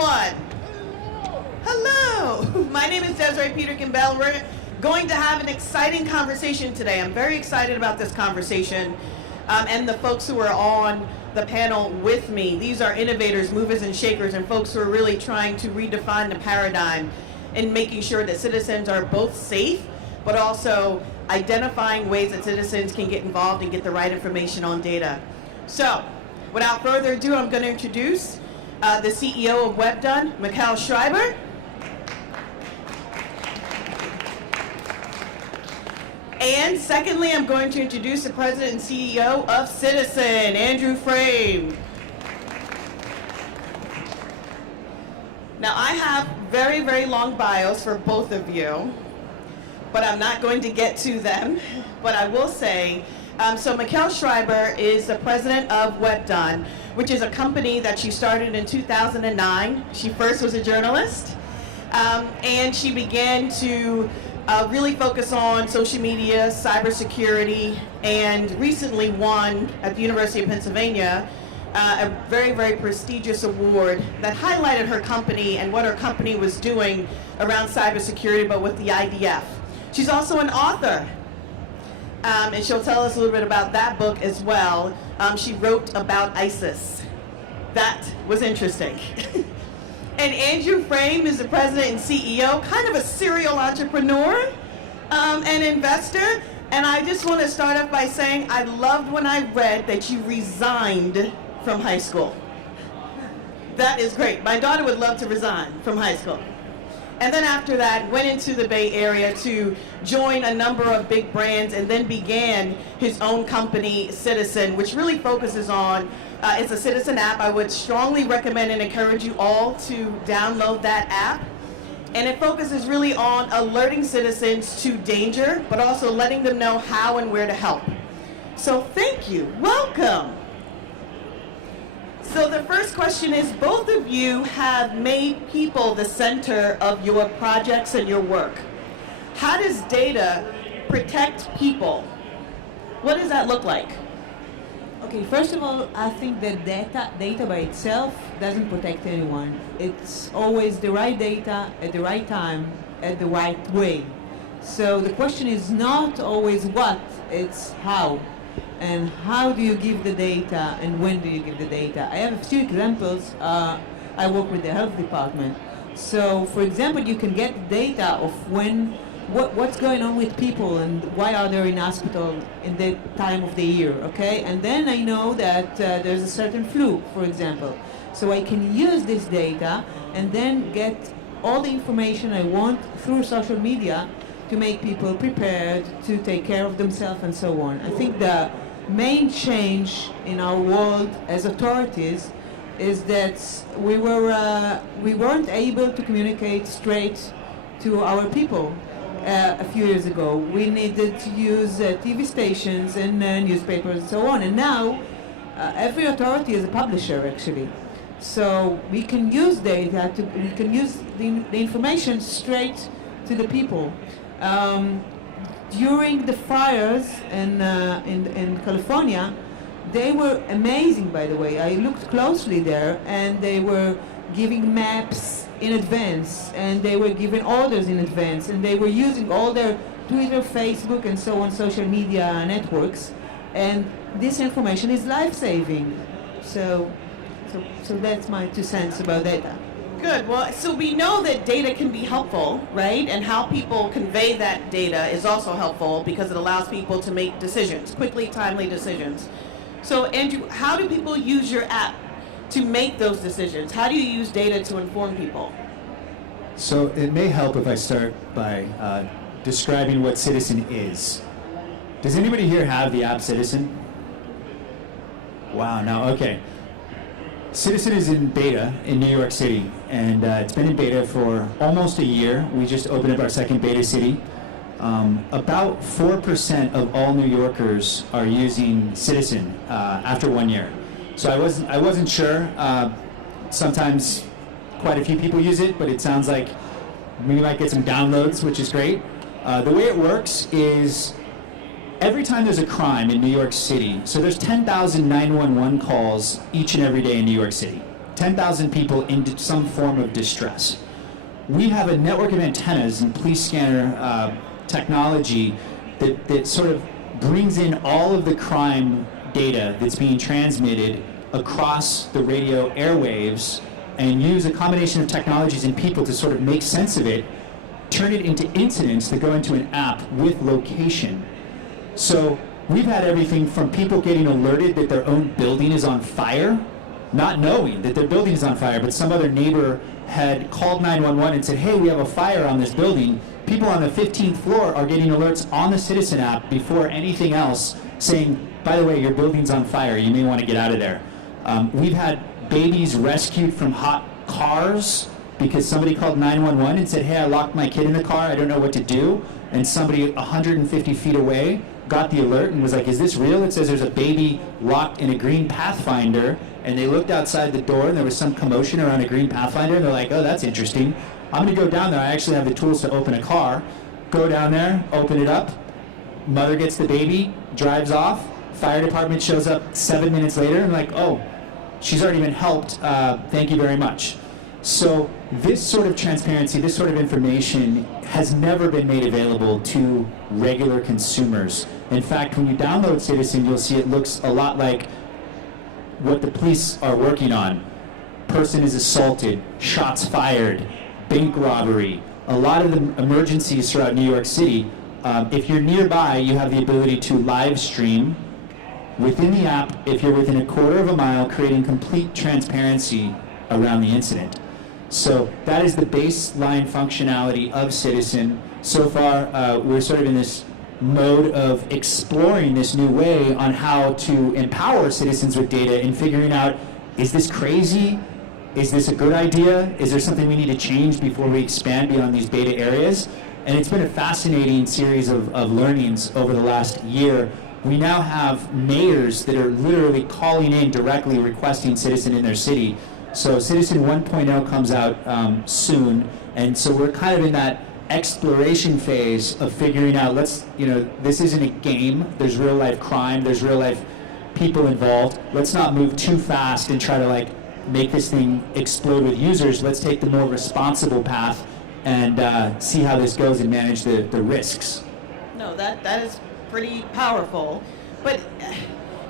everyone. Hello. My name is Desiree Peterkin-Bell. We're going to have an exciting conversation today. I'm very excited about this conversation and the folks who are on the panel with me. These are innovators, movers and shakers, and folks who are really trying to redefine the paradigm in making sure that citizens are both safe, but also identifying ways that citizens can get involved and get the right information on data. So, without further ado, I'm going to introduce the CEO of WebDone, Michal Schrieber. And secondly, I'm going to introduce the President and CEO of Citizen, Andrew Frame. Now, I have very, very long bios for both of you, but I'm not going to get to them. But I will say, so Michal Schrieber is the president of WebDone, which is a company that she started in 2009. She first was a journalist, and she began to really focus on social media, cybersecurity, and recently won at the University of Pennsylvania a very, very prestigious award that highlighted her company and what her company was doing around cybersecurity, but with the IDF. She's also an author, and she'll tell us a little bit about that book as well. She wrote about ISIS. That was interesting. And Andrew Frame is the president and CEO, kind of a serial entrepreneur, and investor. And I just want to start off by saying I loved when I read that you resigned from high school. That is great. My daughter would love to resign from high school. And then after that, went into the Bay Area to join a number of big brands and then began his own company, Citizen, which really focuses on, it's a citizen app. I would strongly recommend and encourage you all to download that app. And it focuses really on alerting citizens to danger, but also letting them know how and where to help. So thank you. Welcome. So the first question is, both of you have made people the center of your projects and your work. How does data protect people? What does that look like? Okay, first of all, I think that data by itself doesn't protect anyone. It's always the right data at the right time, at the right way. So the question is not always what, it's how. And how do you give the data and when do you give the data? I have a few examples. I work with the health department. So for example, you can get data of what's going on with people and why are they in hospital in that time of the year, okay? And then I know that there's a certain flu, for example. So I can use this data and then get all the information I want through social media to make people prepared to take care of themselves and so on. I think the main change in our world as authorities is that we weren't able to communicate straight to our people a few years ago. We needed to use TV stations and newspapers and so on. And now every authority is a publisher actually. So we can use data, we can use the information straight to the people. During the fires in California, they were amazing, by the way. I looked closely there, and they were giving maps in advance, and they were giving orders in advance, and they were using all their Twitter, Facebook, and so on social media networks, and this information is life-saving. So that's my 2 cents about data. Good. Well, so we know that data can be helpful, right? And how people convey that data is also helpful because it allows people to make decisions, quickly, timely decisions. So, Andrew, how do people use your app to make those decisions? How do you use data to inform people? So it may help if I start by describing what Citizen is. Does anybody here have the app Citizen? Wow, no, okay. Citizen is in beta in New York City, and it's been in beta for almost a year. We just opened up our second beta city. About 4% of all New Yorkers are using Citizen after 1 year. So I wasn't sure. Sometimes quite a few people use it, but it sounds like we might get some downloads, which is great. The way it works is every time there's a crime in New York City, so there's 10,000 911 calls each and every day in New York City. 10,000 people into some form of distress. We have a network of antennas and police scanner technology that sort of brings in all of the crime data that's being transmitted across the radio airwaves and use a combination of technologies and people to sort of make sense of it, turn it into incidents that go into an app with location. So we've had everything from people getting alerted that their own building is on fire, not knowing that their building is on fire, but some other neighbor had called 911 and said, hey, we have a fire on this building. People on the 15th floor are getting alerts on the Citizen app before anything else saying, by the way, your building's on fire, you may want to get out of there. We've had babies rescued from hot cars because somebody called 911 and said, hey, I locked my kid in the car, I don't know what to do. And somebody 150 feet away got the alert and was like, is this real? It says there's a baby locked in a green Pathfinder, and they looked outside the door and there was some commotion around a green Pathfinder, and they're like, oh, that's interesting. I'm gonna go down there, I actually have the tools to open a car. Go down there, open it up, mother gets the baby, drives off, fire department shows up 7 minutes later and like, oh, she's already been helped, thank you very much. So this sort of transparency, this sort of information has never been made available to regular consumers. In fact, when you download Citizen, you'll see it looks a lot like what the police are working on. Person is assaulted, shots fired, bank robbery, a lot of the emergencies throughout New York City. If you're nearby, you have the ability to live stream within the app if you're within a quarter of a mile, creating complete transparency around the incident. So that is the baseline functionality of Citizen. So far, we're sort of in this mode of exploring this new way on how to empower citizens with data and figuring out, is this crazy? Is this a good idea? Is there something we need to change before we expand beyond these beta areas? And it's been a fascinating series of learnings over the last year. We now have mayors that are literally calling in directly requesting Citizen in their city. So Citizen 1.0 comes out soon, and so we're kind of in that exploration phase of figuring out, this isn't a game, there's real life crime, there's real life people involved. Let's not move too fast and try to make this thing explode with users. Let's take the more responsible path and see how this goes and manage the risks. No, that is pretty powerful. But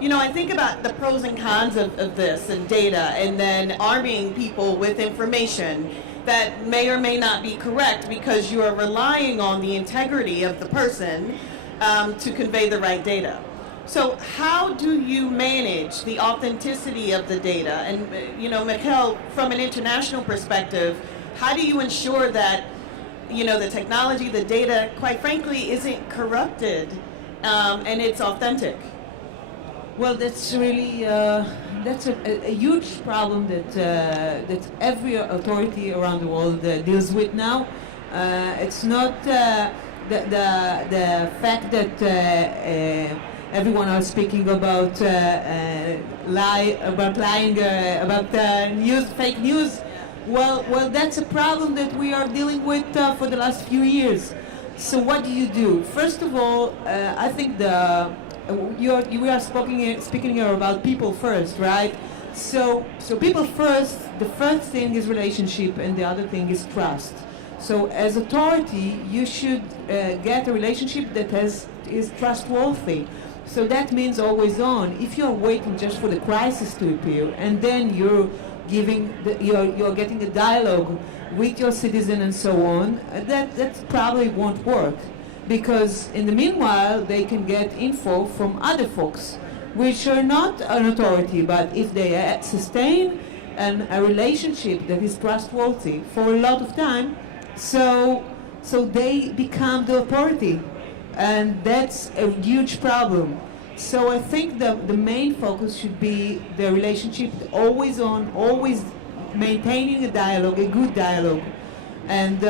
I think about the pros and cons of this and data, and then arming people with information that may or may not be correct because you are relying on the integrity of the person to convey the right data. So how do you manage the authenticity of the data? And, Michal, from an international perspective, how do you ensure that, the technology, the data, quite frankly, isn't corrupted and it's authentic? Well, that's really that's a huge problem that every authority around the world deals with now. It's not the fact that everyone are speaking about lying, about news, fake news. Well, that's a problem that we are dealing with for the last few years. So what do? First of all, I think we are speaking here about people first, right? So people first. The first thing is relationship, and the other thing is trust. So as authority, you should get a relationship that is trustworthy. So that means always on. If you're waiting just for the crisis to appear, and then you're getting a dialogue with your citizen and so on, that probably won't work. Because in the meanwhile, they can get info from other folks, which are not an authority, but if they sustain a relationship that is trustworthy for a lot of time, so they become the authority. And that's a huge problem. So I think the main focus should be the relationship, always on, always maintaining a dialogue, a good dialogue, and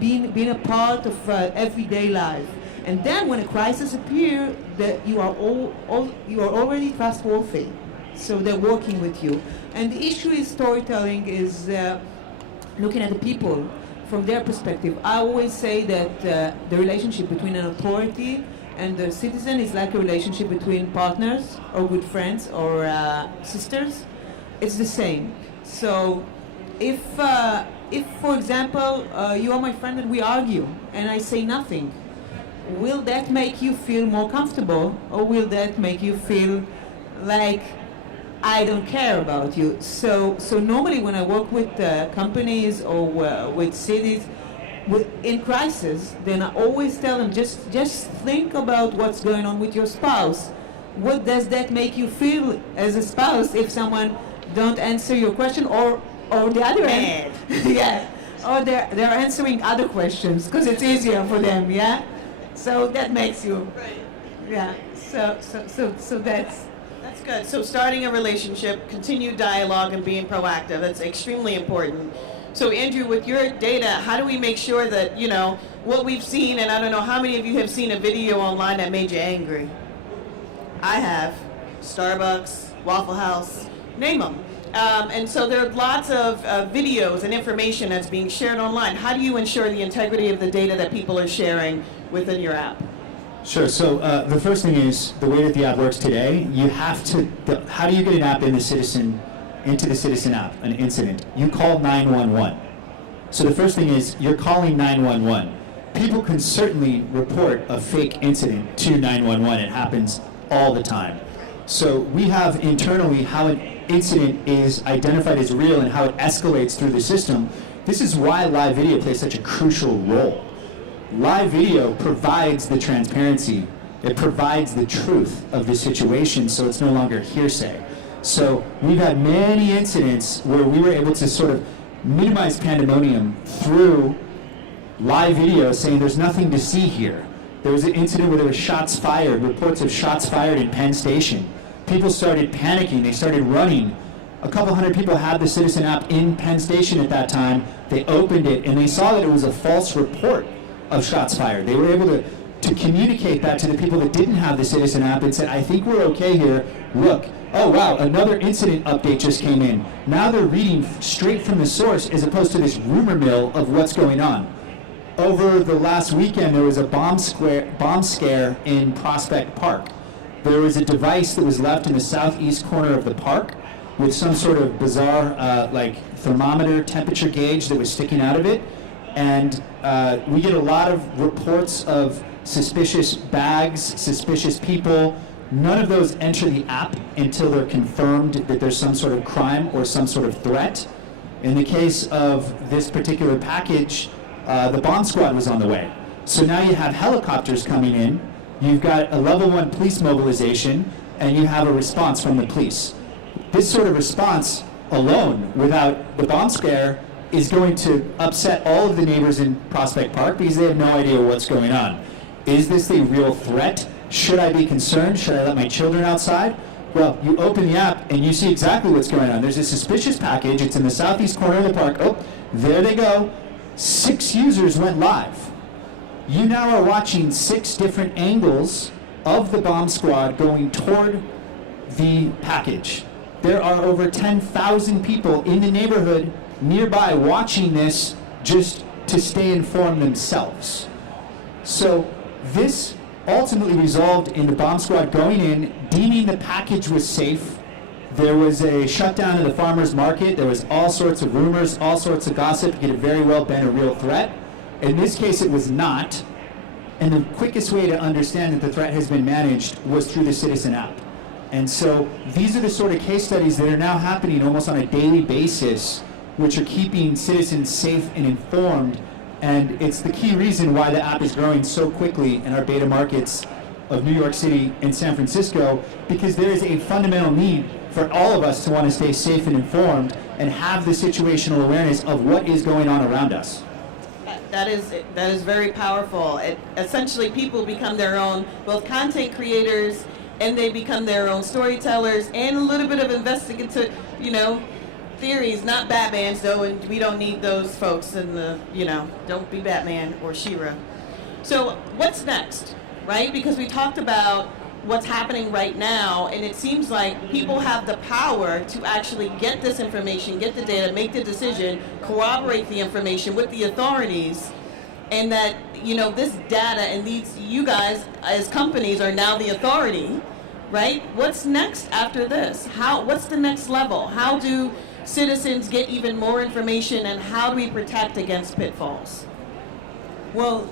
being a part of everyday life. And then when a crisis appears, that you are already trustworthy, so they're working with you. And the issue is storytelling is looking at the people from their perspective. I always say that the relationship between an authority and the citizen is like a relationship between partners or good friends or sisters. It's the same. So if for example, you are my friend and we argue and I say nothing, will that make you feel more comfortable, or will that make you feel like I don't care about you? So normally when I work with companies or with cities in crisis, then I always tell them, just think about what's going on with your spouse. What does that make you feel as a spouse if someone don't answer your question, or the other end? Yeah, or they're answering other questions because it's easier for them. Yeah. So that makes you, Right. yeah. So That's good. So starting a relationship, continued dialogue, and being proactive, that's extremely important. So Andrew, with your data, how do we make sure that, what we've seen, and I don't know how many of you have seen a video online that made you angry? I have. Starbucks, Waffle House, name them. And so there are lots of videos and information that's being shared online. How do you ensure the integrity of the data that people are sharing within your app? Sure. So the first thing is the way that the app works today. You have to. How do you get an app into the Citizen app? An incident. You call 911. So the first thing is you're calling 911. People can certainly report a fake incident to 911. It happens all the time. So we have internally how an incident is identified as real and how it escalates through the system. This is why live video plays such a crucial role. Live video provides the transparency. It provides the truth of the situation, so it's no longer hearsay. So we've had many incidents where we were able to sort of minimize pandemonium through live video, saying there's nothing to see here. There was an incident where there was shots fired, reports of shots fired in Penn Station. People started panicking, they started running. A couple hundred people had the Citizen app in Penn Station at that time. They opened it and they saw that it was a false report of shots fired. They were able to communicate that to the people that didn't have the Citizen app and said, I think we're okay here. Look, oh wow, another incident update just came in. Now they're reading straight from the source as opposed to this rumor mill of what's going on. Over the last weekend, there was a bomb scare in Prospect Park. There was a device that was left in the southeast corner of the park with some sort of bizarre thermometer temperature gauge that was sticking out of it. And we get a lot of reports of suspicious bags, suspicious people. None of those enter the app until they're confirmed that there's some sort of crime or some sort of threat. In the case of this particular package, the bomb squad was on the way. So now you have helicopters coming in, you've got a level 1 police mobilization, and you have a response from the police. This sort of response alone, without the bomb scare, is going to upset all of the neighbors in Prospect Park because they have no idea what's going on. Is this a real threat? Should I be concerned? Should I let my children outside? Well, you open the app and you see exactly what's going on. There's a suspicious package. It's in the southeast corner of the park. Oh, there they go. 6 users went live. You now are watching 6 different angles of the bomb squad going toward the package. There are over 10,000 people in the neighborhood nearby watching this just to stay informed themselves. So this ultimately resolved in the bomb squad going in, deeming the package was safe. There was a shutdown of the farmer's market. There was all sorts of rumors, all sorts of gossip. It could have very well been a real threat. In this case, it was not. And the quickest way to understand that the threat has been managed was through the Citizen app. And so these are the sort of case studies that are now happening almost on a daily basis, which are keeping citizens safe and informed. And it's the key reason why the app is growing so quickly in our beta markets of New York City and San Francisco, because there is a fundamental need for all of us to want to stay safe and informed and have the situational awareness of what is going on around us. That is very powerful. Essentially, people become their own, both content creators, and they become their own storytellers, and a little bit of investigative, theories, not Batmans though, and we don't need those folks in the, don't be Batman or She-Ra. So what's next, right? Because we talked about what's happening right now, and it seems like people have the power to actually get this information, get the data, make the decision, corroborate the information with the authorities, and that, this data and you guys as companies are now the authority, right? What's next after this? What's the next level? How do citizens get even more information, and how do we protect against pitfalls? Well,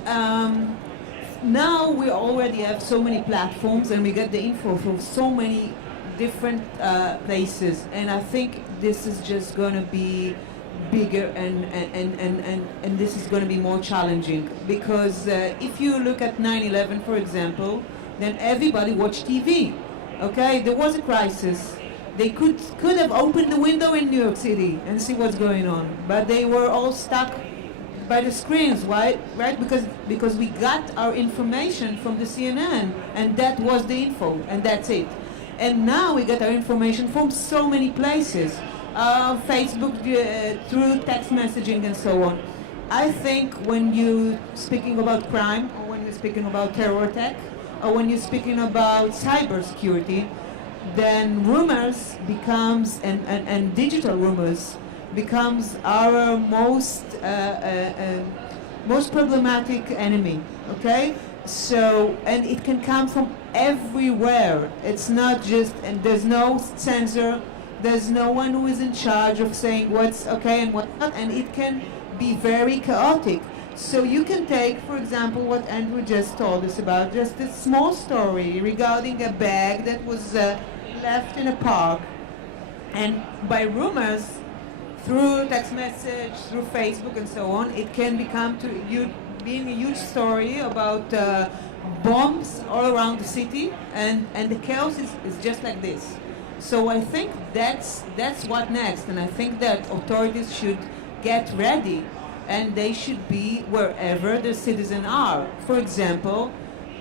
now we already have so many platforms and we get the info from so many different places, and I think this is just going to be bigger and this is going to be more challenging because if you look at 9/11, for example, then everybody watched TV. Okay, there was a crisis. They could have opened the window in New York City and see what's going on, but they were all stuck by the screens, right? Because we got our information from the CNN, and that was the info, and that's it. And now we get our information from so many places, Facebook, through text messaging, and so on. I think when you're speaking about crime, or when you're speaking about terror attack, or when you're speaking about cybersecurity, then rumors becomes and digital rumors becomes our most problematic enemy. Okay, so and it can come from everywhere. It's not just, and there's no censor. There's no one who is in charge of saying what's okay and what's not, and it can be very chaotic. So you can take, for example, what Andrew just told us about, just a small story regarding a bag that was left in a park, and by rumors, through text message, through Facebook and so on, it can become to you being a huge story about bombs all around the city, and the chaos is just like this. So I think that's what next, and I think that authorities should get ready, and they should be wherever the citizens are. For example,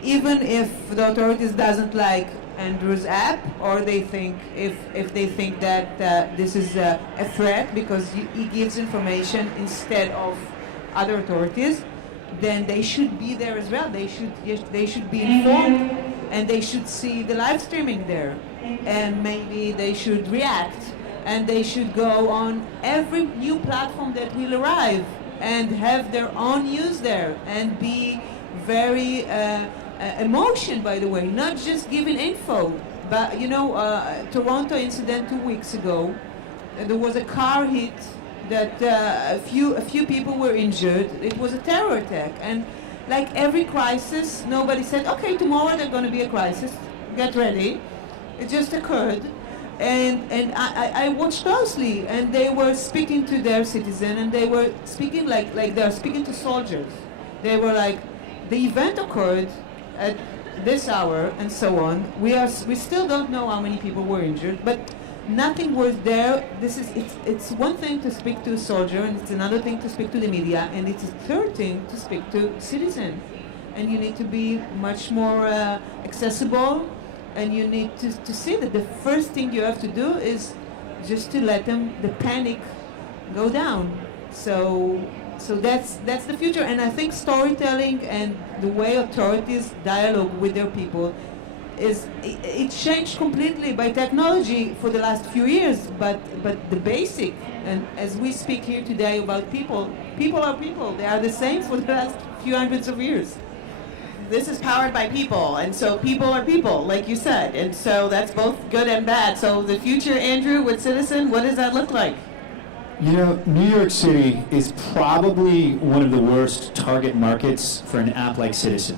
even if the authorities doesn't like Andrew's app, or they think if they think that this is a threat because he gives information instead of other authorities, then they should be there as well. They should be informed, and they should see the live streaming there, and maybe they should react, and they should go on every new platform that will arrive and have their own news there, and be very emotion, by the way, not just giving info. But Toronto incident 2 weeks ago, there was a car hit that a few people were injured. It was a terror attack, and like every crisis, nobody said, okay, tomorrow there's going to be a crisis, get ready. It just occurred, and I watched closely, and they were speaking to their citizen, and they were speaking like they're speaking to soldiers. They were like, the event occurred at this hour, and so on. We still don't know how many people were injured, but nothing was there. It's one thing to speak to a soldier, and it's another thing to speak to the media, and it's a third thing to speak to citizens. And you need to be much more accessible, and you need to see that the first thing you have to do is just to let the panic go down. So that's the future, and I think storytelling and the way authorities dialogue with their people it changed completely by technology for the last few years, but the basic, and as we speak here today about people are people. They are the same for the last few hundreds of years. This is powered by people, and so people are people, like you said, and so that's both good and bad. So the future, Andrew, with Citizen, what does that look like? New York City is probably one of the worst target markets for an app like Citizen.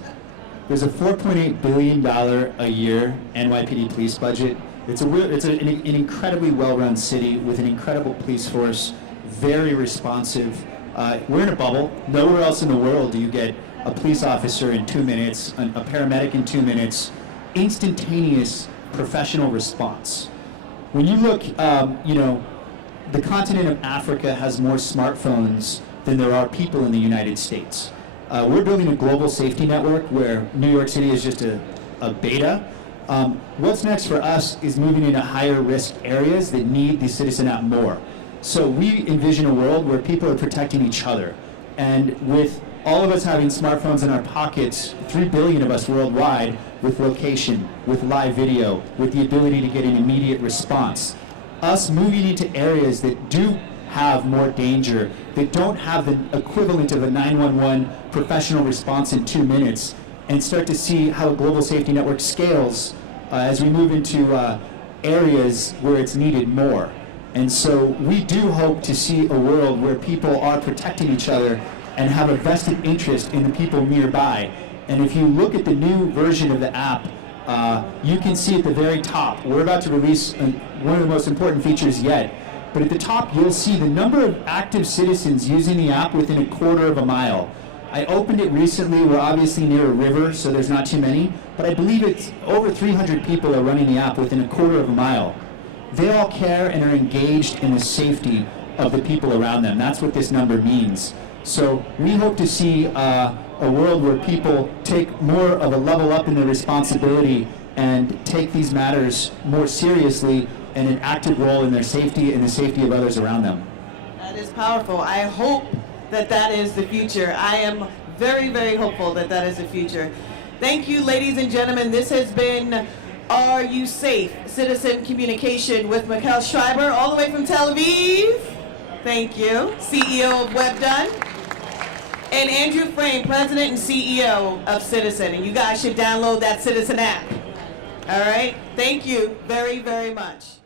There's a $4.8 billion a year NYPD police budget. It's an incredibly well-run city with an incredible police force, very responsive. We're in a bubble. Nowhere else in the world do you get a police officer in 2 minutes, a paramedic in 2 minutes, instantaneous professional response. When you look, the continent of Africa has more smartphones than there are people in the United States. We're building a global safety network where New York City is just a beta. What's next for us is moving into higher risk areas that need the Citizen app more. So we envision a world where people are protecting each other. And with all of us having smartphones in our pockets, 3 billion of us worldwide, with location, with live video, with the ability to get an immediate response, us moving into areas that do have more danger, that don't have the equivalent of a 911 professional response in 2 minutes, and start to see how a global safety network scales as we move into areas where it's needed more. And so we do hope to see a world where people are protecting each other and have a vested interest in the people nearby. And if you look at the new version of the app, you can see at the very top, we're about to release one of the most important features yet, but at the top you'll see the number of active citizens using the app within a quarter of a mile. I opened it recently. We're obviously near a river, so there's not too many, but I believe it's over 300 people are running the app within a quarter of a mile. They all care and are engaged in the safety of the people around them. That's what this number means. So we hope to see a world where people take more of a level up in their responsibility and take these matters more seriously and an active role in their safety and the safety of others around them. That is powerful. I hope that that is the future. I am very, very hopeful that that is the future. Thank you, ladies and gentlemen. This has been Are You Safe? Citizen Communication with Michal Schrieber, all the way from Tel Aviv. Thank you. CEO of WebDone. And Andrew Frame, President and CEO of Citizen. And you guys should download that Citizen app. All right? Thank you very, very much.